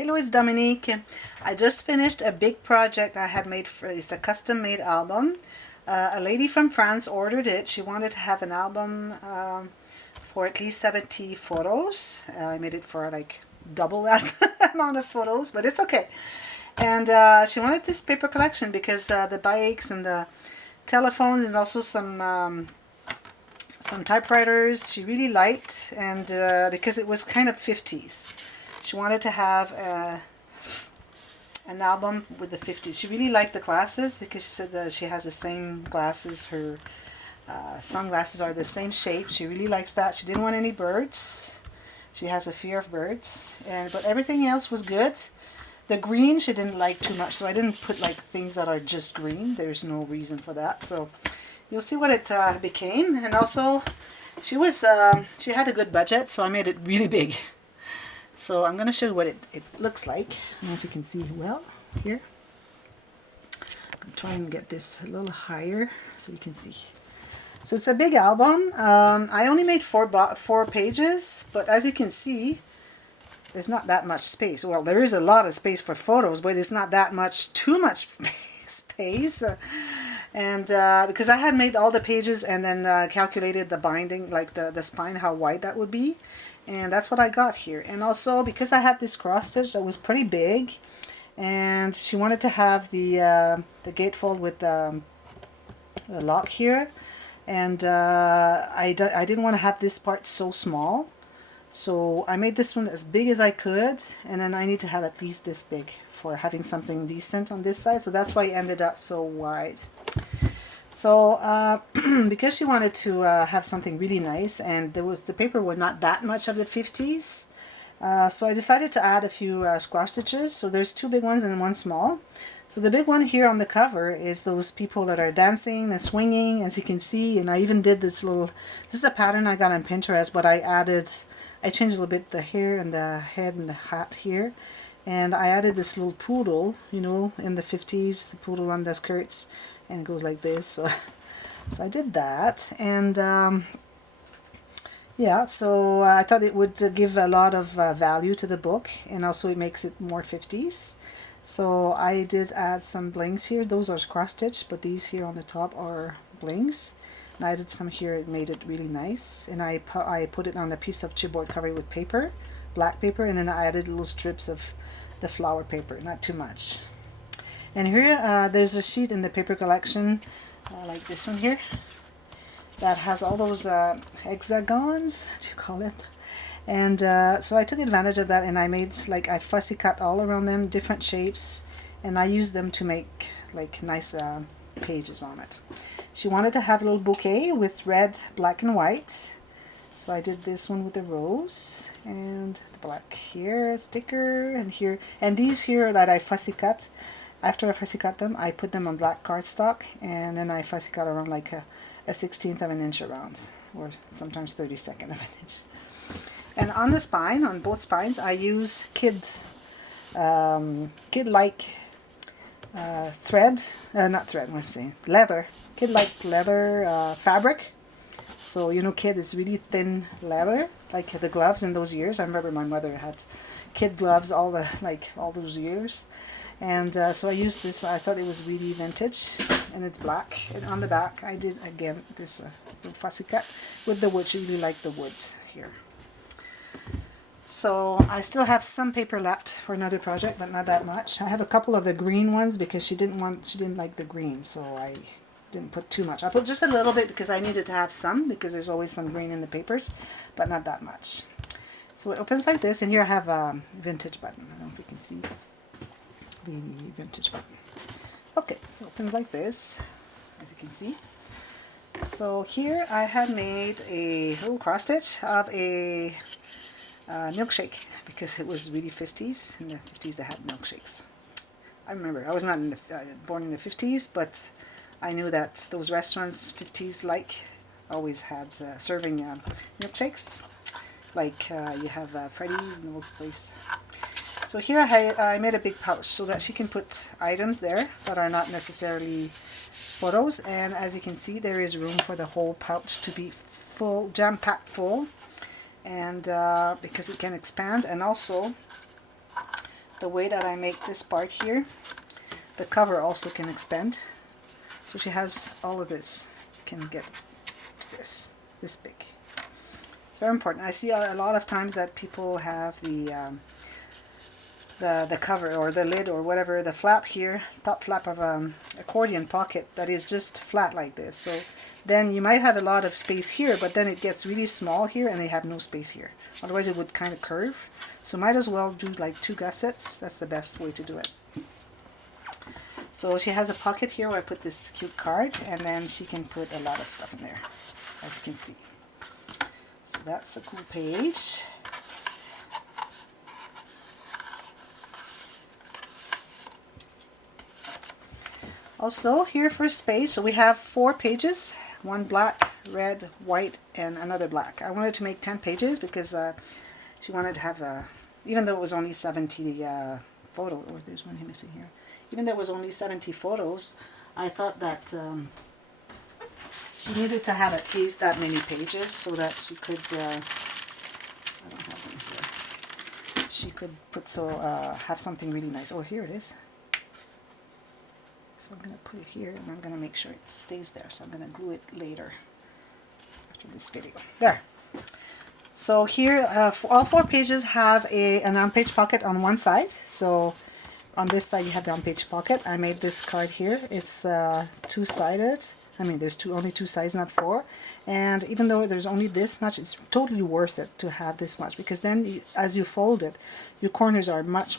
Hello, it's Dominique. I just finished a big project I had made for, it's a custom made album. A lady from France ordered it. She wanted to have an album for at least 70 photos. I made it for like double that amount of photos, but it's okay. And she wanted this paper collection because the bikes and the telephones and also some typewriters she really liked, and because it was kind of 50s. She wanted to have an album with the 50s. She really liked the glasses because she said that she has the same glasses. Her sunglasses are the same shape. She really likes that. She didn't want any birds. She has a fear of birds, but everything else was good. The green she didn't like too much, so I didn't put like things that are just green. There's no reason for that. So you'll see what it became. And also she had a good budget, so I made it really big. So I'm going to show you what it looks like. I don't know if you can see well here. I'm trying to get this a little higher so you can see. So it's a big album. I only made four pages, but as you can see, there's not that much space. Well, there is a lot of space for photos, but it's not that much, too much space. And because I had made all the pages and then calculated the binding, like the spine, how wide that would be. And that's what I got here. And also because I had this cross stitch that was pretty big, and she wanted to have the gatefold with the lock here, and I didn't want to have this part so small, so I made this one as big as I could, and then I need to have at least this big for having something decent on this side, so that's why it ended up so wide. So because she wanted to have something really nice, and the paper was not that much of the 50s, so I decided to add a few cross stitches. So there's two big ones and one small. So the big one here on the cover is those people that are dancing and swinging, as you can see. And I even did this is a pattern I got on Pinterest, but I changed a little bit the hair and the head and the hat here. And I added this little poodle, you know, in the 50s, the poodle on the skirts. And it goes like this, so I did that, and yeah, so I thought it would give a lot of value to the book, and also it makes it more 50s. So I did add some blings here. Those are cross stitch, but these here on the top are blings, and I did some here. It made it really nice, and I put it on a piece of chipboard covered with paper, black paper, and then I added little strips of the flower paper, not too much. And here there's a sheet in the paper collection, like this one here, that has all those hexagons, what do you call it? And so I took advantage of that, and I made I fussy cut all around them, different shapes, and I used them to make like nice pages on it. She wanted to have a little bouquet with red, black, and white. So I did this one with the rose, and the black here, sticker, and here, and these here that I fussy cut. After I fussy cut them, I put them on black cardstock, and then I fussy cut around like a 1/16 of an inch around, or sometimes 32nd of an inch. And on the spine, on both spines, I used kid-like thread, not thread, what I'm saying, leather, kid-like leather fabric. So, you know, kid is really thin leather, like the gloves in those years. I remember my mother had kid gloves all those years. And so I used this. I thought it was really vintage, and it's black. And on the back, I did again this little fussy cut with the wood. She really liked the wood here. So I still have some paper left for another project, but not that much. I have a couple of the green ones because she didn't like the green, so I didn't put too much. I put just a little bit because I needed to have some, because there's always some green in the papers, but not that much. So it opens like this, and here I have a vintage button. I don't know if you can see the vintage button. Okay, so it opens like this, as you can see. So here I had made a little cross stitch of a milkshake, because it was really 50s. In the 50s they had milkshakes. I remember, I was not born in the 50s, but I knew that those restaurants, 50s always had serving milkshakes, like you have Freddy's and those places. So here I made a big pouch so that she can put items there that are not necessarily photos, and as you can see, there is room for the whole pouch to be full, jam-packed full, and because it can expand, and also the way that I make this part here, the cover also can expand. So she has all of this. You can get to this big. It's very important. I see a lot of times that people have the cover or the lid or whatever, the flap here, top flap of accordion pocket that is just flat like this. So then you might have a lot of space here, but then it gets really small here and they have no space here. Otherwise it would kind of curve. So might as well do like 2 gussets. That's the best way to do it. So she has a pocket here where I put this cute card, and then she can put a lot of stuff in there, as you can see. So that's a cool page. Also here, first page, so we have 4 pages, one black, red, white, and another black. I wanted to make 10 pages because she wanted to have a, even though it was only 70 photos, or there's one missing here. Even though it was only 70 photos, I thought that she needed to have at least that many pages so that she could, I don't have them here, she could put have something really nice. Oh, here it is. So I'm going to put it here, and I'm going to make sure it stays there. So I'm going to glue it later after this video. There. So here, all 4 pages have an on-page pocket on one side. So on this side you have the on-page pocket. I made this card here. It's 2-sided. I mean, there's only 2 sides, not 4. And even though there's only this much, it's totally worth it to have this much, because then as you fold it, your corners are much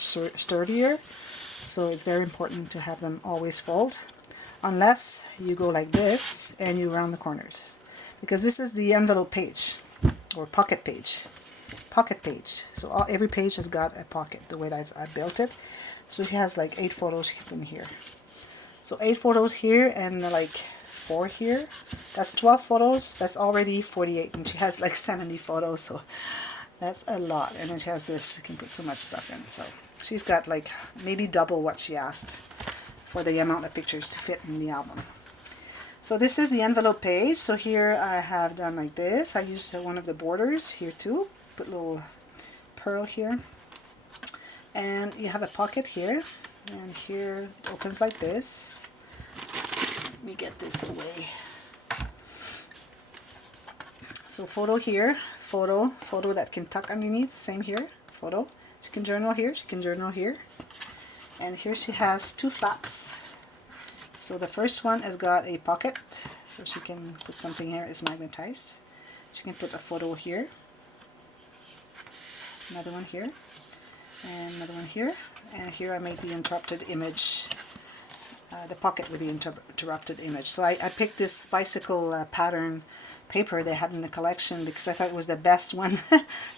sturdier. So it's very important to have them always fold, unless you go like this and you round the corners, because this is the envelope page or pocket page. So every page has got a pocket, the way I've built it. So she has like 8 photos in here. So 8 photos here and like 4 here. That's 12 photos. That's already 48, and she has like 70 photos. So that's a lot. And then she has this. You can put so much stuff in. So she's got like maybe double what she asked for the amount of pictures to fit in the album. So this is the envelope page. So here I have done like this. I used one of the borders here too. Put a little pearl here. And you have a pocket here. And here it opens like this. Let me get this away. So photo here. Photo that can tuck underneath. Same here. Photo. She can journal here. She can journal here. And here she has 2 flaps. So the first one has got a pocket, so she can put something here. It's magnetized. She can put a photo here, another one here, and another one here. And here I made the interrupted image, the pocket with the interrupted image. So I picked this bicycle pattern paper they had in the collection because I thought it was the best one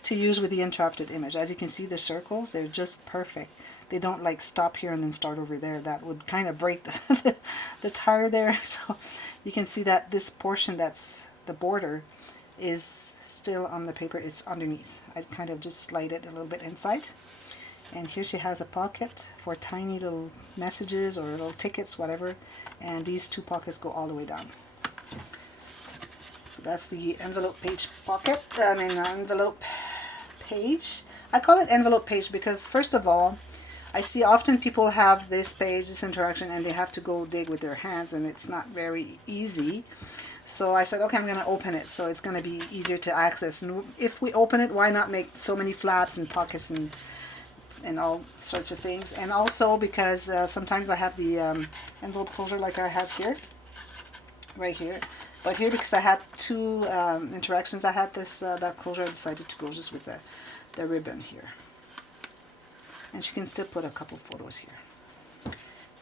to use with the interrupted image. As you can see, the circles, they're just perfect. They don't like stop here and then start over there. That would kind of break the tire there. So you can see that this portion that's the border is still on the paper. It's underneath. I kind of just slide it a little bit inside. And here she has a pocket for tiny little messages or little tickets, whatever. And these 2 pockets go all the way down. So that's the envelope page pocket. Envelope page. I call it envelope page because, first of all, I see often people have this page, this interaction, and they have to go dig with their hands, and it's not very easy. So I said, okay, I'm going to open it, so it's going to be easier to access. And if we open it, why not make so many flaps and pockets and all sorts of things? And also because sometimes I have the envelope closure like I have here, right here. But here, because I had 2 interactions, I had this that closure, I decided to go just with the ribbon here. And she can still put a couple photos here.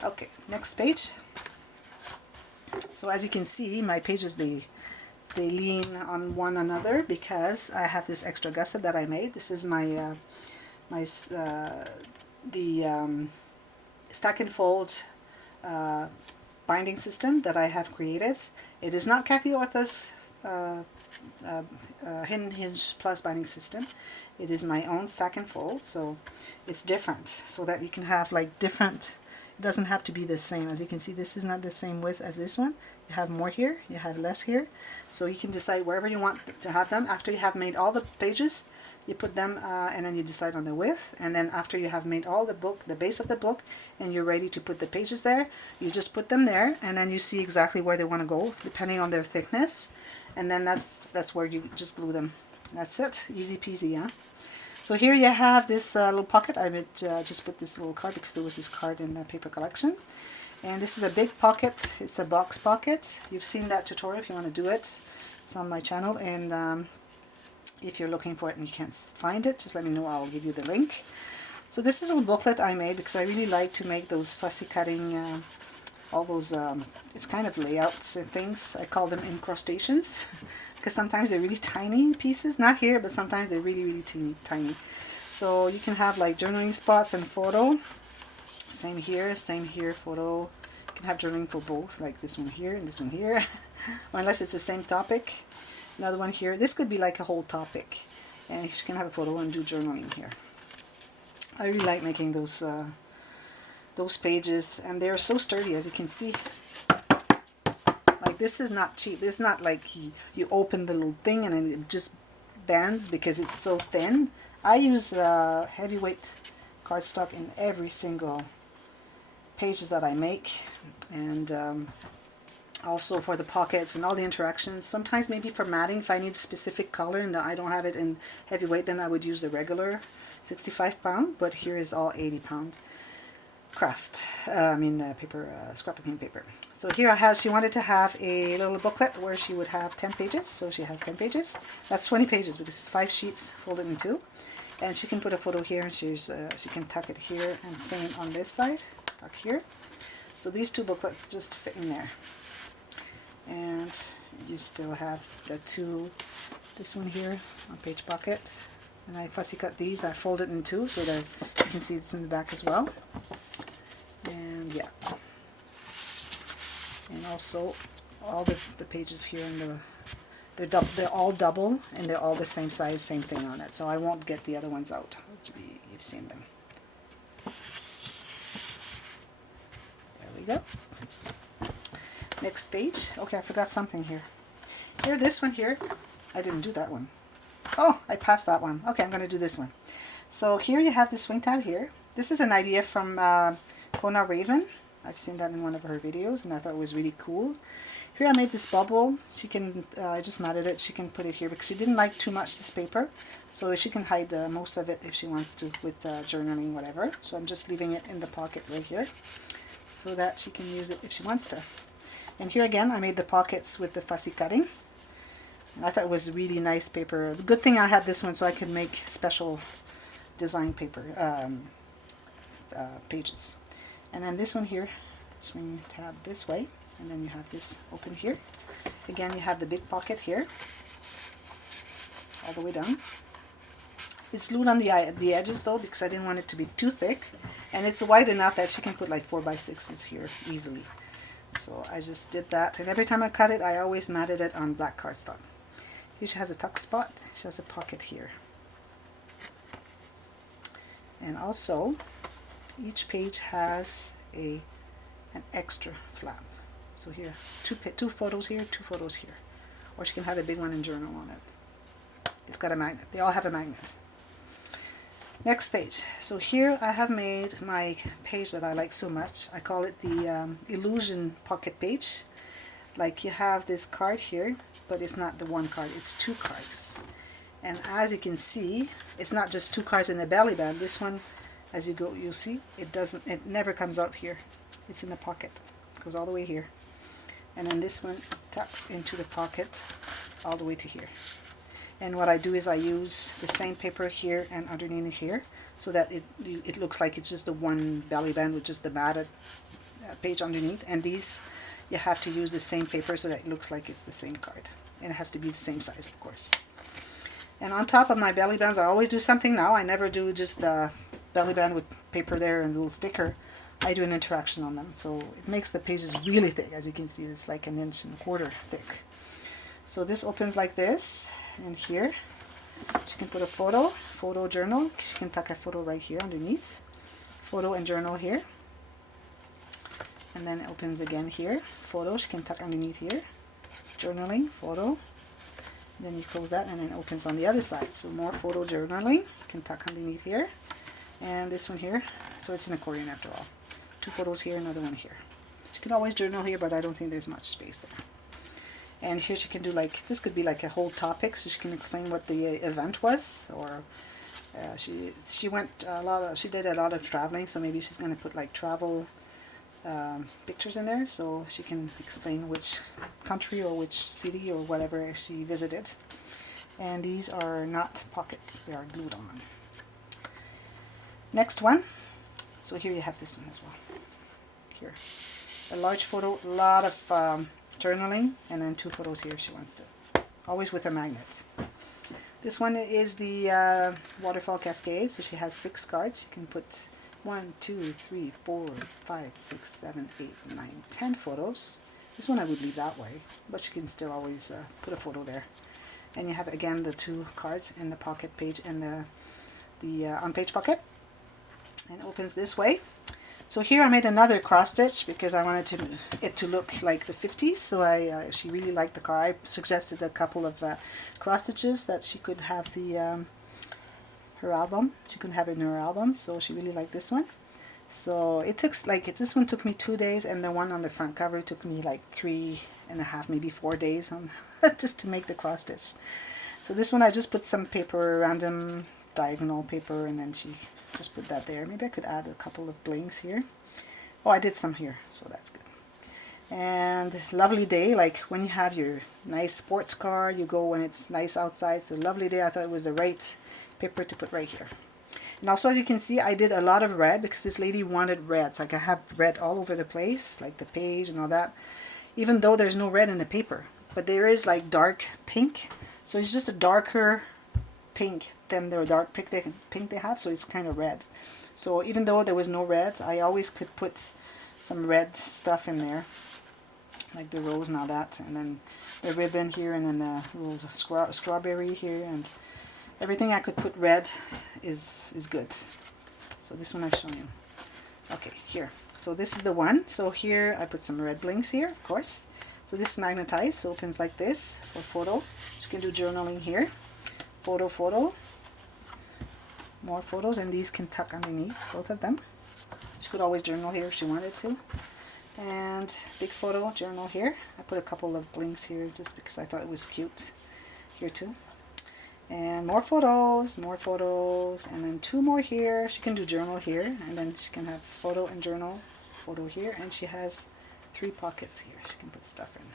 Okay, next page. So as you can see, my pages, they lean on one another because I have this extra gusset that I made. This is my stack and fold binding system that I have created. It is not Kathy Ortha's Hidden Hinge Plus binding system. It is my own stack and fold, so it's different, so that you can have like different, it doesn't have to be the same. As you can see, this is not the same width as this one. You have more here, you have less here, so you can decide wherever you want to have them. After you have made all the pages, You put them and then you decide on the width, and then after you have made all the book, the base of the book, and you're ready to put the pages there, you just put them there, and then you see exactly where they want to go depending on their thickness, and then that's where you just glue them. That's it. Easy peasy, huh? So here you have this little pocket. I would just put this little card because there was this card in the paper collection. And this is a big pocket. It's a box pocket. You've seen that tutorial if you want to do it. It's on my channel, and if you're looking for it and you can't find it, just let me know. I'll give you the link. So this is a little booklet I made because I really like to make those fussy cutting, all those, it's kind of layouts and things. I call them incrustations because sometimes they're really tiny pieces. Not here, but sometimes they're really, really tiny. So you can have like journaling spots and photo. Same here, photo. You can have journaling for both, like this one here and this one here. Or unless it's the same topic. Another one here. This could be like a whole topic. And you can have a photo and do journaling here. I really like making those pages, and they're so sturdy, as you can see. Like, this is not cheap. This is not like you open the little thing and then it just bends because it's so thin. I use heavyweight cardstock in every single pages that I make, and also for the pockets and all the interactions. Sometimes maybe for matting, if I need a specific color and I don't have it in heavyweight, then I would use the regular 65 pound, but here is all 80 pound craft, paper, scrapbooking paper. So here she wanted to have a little booklet where she would have 10 pages, so she has 10 pages. That's 20 pages because it's 5 sheets folded in 2. And she can put a photo here, and she can tuck it here, and same on this side, tuck here. So these 2 booklets just fit in there. And you still have the 2, this one here on page pocket. And I fussy cut these, I fold it in 2 so that you can see it's in the back as well. And yeah. And also all the pages here in they're all double, and they're all the same size, same thing on it. So I won't get the other ones out. You've seen them. There we go. Next page. Okay, I forgot something here. Here, this one here. I didn't do that one. Oh, I passed that one. Okay, I'm going to do this one. So here you have this swing tab here. This is an idea from Kona Raven. I've seen that in one of her videos, and I thought it was really cool. Here I made this bubble. She can, I just matted it. She can put it here because she didn't like too much this paper. So she can hide most of it if she wants to with journaling, whatever. So I'm just leaving it in the pocket right here so that she can use it if she wants to. And here again, I made the pockets with the fussy cutting. And I thought it was really nice paper. The good thing I had this one so I could make special design paper pages. And then this one here, swing tab this way. And then you have this open here. Again, you have the big pocket here, all the way down. It's glued on the edges though, because I didn't want it to be too thick. And it's wide enough that she can put like 4x6s here easily. So I just did that. And every time I cut it, I always matted it on black cardstock. Here she has a tuck spot. She has a pocket here. And also, each page has an extra flap. So here, two photos here, 2 photos here. Or she can have a big one and journal on it. It's got a magnet. They all have a magnet. Next page. So here I have made my page that I like so much. I call it the illusion pocket page. Like you have this card here, but it's not the one card, it's 2 cards. And as you can see, it's not just 2 cards in the belly band. This one, as you go, you'll see, it never comes out here. It's in the pocket. It goes all the way here. And then this one tucks into the pocket all the way to here. And what I do is I use the same paper here and underneath here so that it looks like it's just the one belly band with just the matted page underneath. And these, you have to use the same paper so that it looks like it's the same card. And it has to be the same size, of course. And on top of my belly bands, I always do something now. I never do just the belly band with paper there and a little sticker. I do an interaction on them. So it makes the pages really thick. As you can see, it's like 1.25 inches thick. So this opens like this. And here, she can put a photo journal. She can tuck a photo right here underneath. Photo and journal here. And then it opens again here. Photo, she can tuck underneath here. Journaling, photo. Then you close that and it opens on the other side. So more photo journaling. You can tuck underneath here. And this one here. So it's an accordion after all. 2 photos here, another one here. She can always journal here, but I don't think there's much space there. And here she can do like, this could be like a whole topic, so she can explain what the event was, or she went a lot of, she did a lot of traveling, so maybe she's going to put like travel pictures in there, so she can explain which country or which city or whatever she visited. And these are not pockets, they are glued on. Next one, so here you have this one as well. Here, a large photo, a lot of journaling, and then 2 photos here if she wants to. Always with a magnet. This one is the waterfall cascade, so she has 6 cards. You can put 1, 2, 3, 4, 5, 6, 7, 8, 9, 10 photos. This one I would leave that way, but you can still always put a photo there. And you have again the 2 cards in the pocket page and the on-page pocket. And it opens this way. So here I made another cross stitch because I wanted it to look like the 50s. So she really liked the card. I suggested a couple of cross stitches that she could have her album. She could have it in her album. So she really liked this one. So it took this one took me 2 days, and the one on the front cover took me like 3.5, maybe 4 days just to make the cross stitch. So this one I just put some paper, random diagonal paper, and then she just put that there. Maybe I could add a couple of blings here. Oh, I did some here, so that's good. And lovely day, like when you have your nice sports car, you go when it's nice outside. So lovely day, I thought it was the right paper to put right here. And also, as you can see, I did a lot of red because this lady wanted reds. Like I have red all over the place, like the page and all that, even though there's no red in the paper. But there is like dark pink, so it's just a darker pink than the dark pink they have, so it's kind of red. So even though there was no red, I always could put some red stuff in there, like the rose and all that, and then the ribbon here, and then the little strawberry here, and everything I could put red is good. So this one I've shown you. Okay, here. So this is the one. So here I put some red blings here, of course. So this is magnetized, so it opens like this for photo. You can do journaling here. Photo, more photos, and these can tuck underneath, both of them. She could always journal here if she wanted to. And big photo, journal here. I put a couple of blinks here just because I thought it was cute. Here too. And more photos, and then 2 more here. She can do journal here, and then she can have photo and journal, photo here, and she has 3 pockets here. She can put stuff in.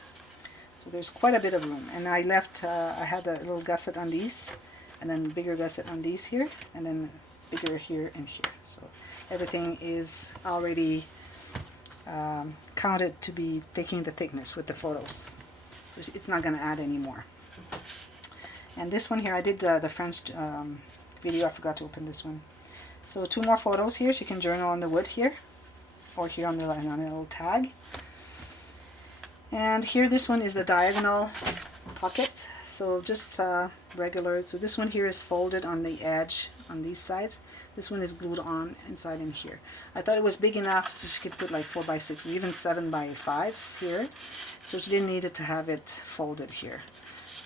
So there's quite a bit of room. And I left, I had a little gusset on these, and then bigger gusset on these here, and then bigger here and here. So everything is already counted to be taking the thickness with the photos. So it's not going to add any more. And this one here, I did the French video. I forgot to open this one. So 2 more photos here. She can journal on the wood here, or here on the little tag. And here, this one is a diagonal pocket. So just regular. So this one here is folded on the edge on these sides. This one is glued on inside in here. I thought it was big enough so she could put like 4x6, even 7x5s here. So she didn't need it to have it folded here.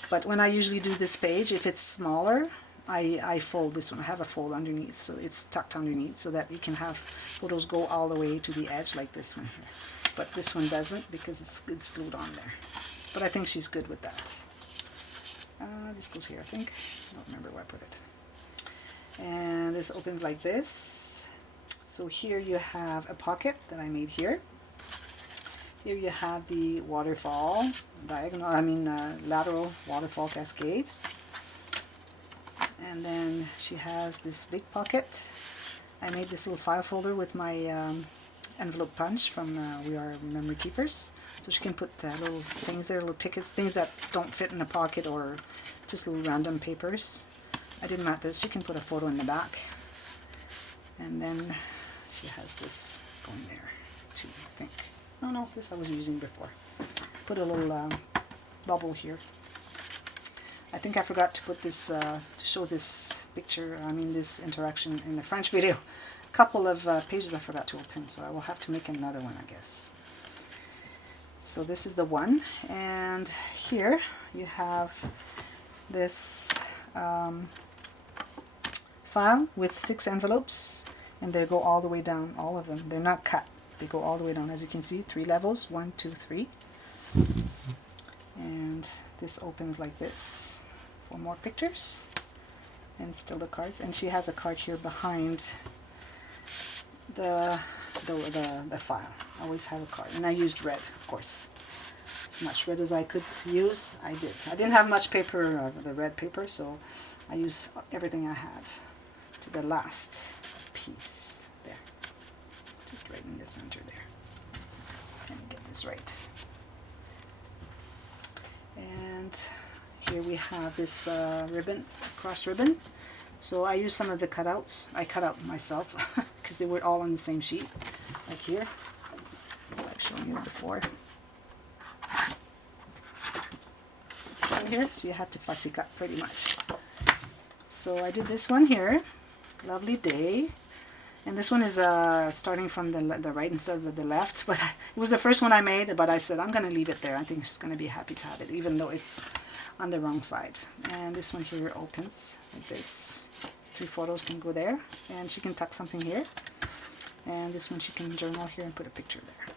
But when I usually do this page, if it's smaller, I fold this one. I have a fold underneath, so it's tucked underneath so that you can have photos go all the way to the edge like this one here. But this one doesn't because it's glued on there. But I think she's good with that. This goes here, I think. I don't remember where I put it. And this opens like this. So here you have a pocket that I made here. Here you have the waterfall, lateral waterfall cascade. And then she has this big pocket. I made this little file folder with my envelope punch from We Are Memory Keepers. So she can put little things there, little tickets, things that don't fit in a pocket, or just little random papers. I didn't mat this. She can put a photo in the back. And then she has this going there too, I think. No, this I was using before. Put a little bubble here. I think I forgot to put this, to show this picture, this interaction in the French video. A couple of pages I forgot to open, so I will have to make another one, I guess. So this is the one, and here you have this file with 6 envelopes, and they go all the way down, all of them. They're not cut. They go all the way down. As you can see, 3 levels, 1, 2, 3. And this opens like this for more pictures. And still the cards. And she has a card here behind the file. I always have a card. And I used red, of course. As much red as I could use, I did. I didn't have much paper, the red paper, so I used everything I had to the last piece. There. Just right in the center there. Let me get this right. And here we have this ribbon, cross ribbon. So I used some of the cutouts. I cut out myself because they were all on the same sheet, like here. I've shown you before. This one here, so you had to fussy cut pretty much. So I did this one here, Lovely Day. And this one is starting from the right instead of the left. But it was the first one I made, but I said I'm going to leave it there. I think she's going to be happy to have it, even though it's on the wrong side. And this one here opens like this. 3 photos can go there. And she can tuck something here. And this one she can journal here and put a picture there.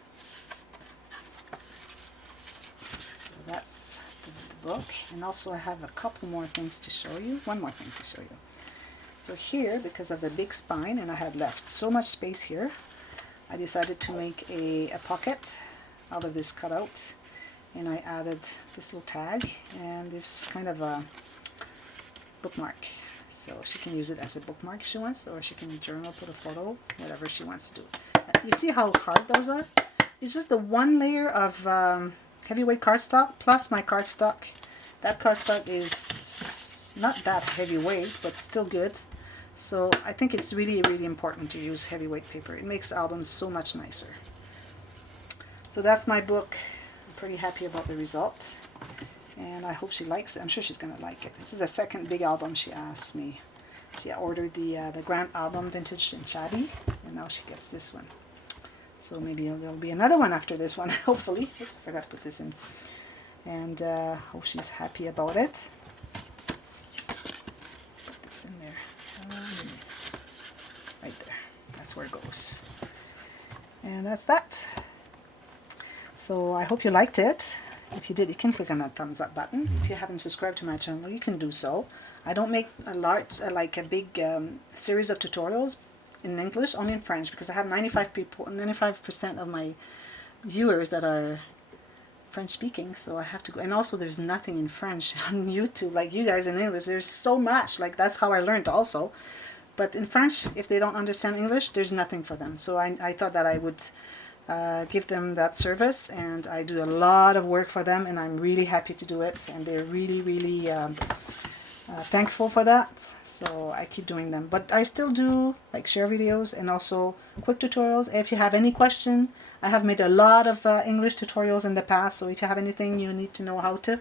So that's the book. And also I have a couple more things to show you. One more thing to show you. So here, because of the big spine, and I had left so much space here, I decided to make a pocket out of this cutout. And I added this little tag and this kind of a bookmark. So she can use it as a bookmark if she wants, or she can journal, put a photo, whatever she wants to do. You see how hard those are? It's just the one layer of heavyweight cardstock plus my cardstock. That cardstock is not that heavyweight, but still good. So I think it's really, really important to use heavyweight paper. It makes albums so much nicer. So that's my book. I'm pretty happy about the result. And I hope she likes it. I'm sure she's going to like it. This is the second big album she asked me. She ordered the Grand Album Vintage and Shabby, and now she gets this one. So maybe there'll be another one after this one, hopefully. Oops, I forgot to put this in. And hope she's happy about it. Put this in there. Right there. That's where it goes. And that's that. So I hope you liked it. If you did, you can click on that thumbs up button. If you haven't subscribed to my channel, you can do so. I don't make a large, like a big series of tutorials in English, only in French, because I have 95% of my viewers that are French speaking, so I have to go. And also there's nothing in French on YouTube like you guys in English. There's so much, like that's how I learned also. But in French, if they don't understand English, there's nothing for them. So I thought that I would give them that service, and I do a lot of work for them, and I'm really happy to do it, and they're really, really thankful for that. So I keep doing them. But I still do like share videos and also quick tutorials. If you have any question, I have made a lot of English tutorials in the past, so if you have anything you need to know how to,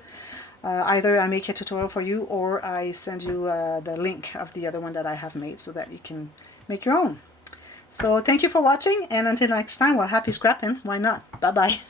either I make a tutorial for you or I send you the link of the other one that I have made so that you can make your own. So thank you for watching, and until next time, well, happy scrapping. Why not? Bye-bye.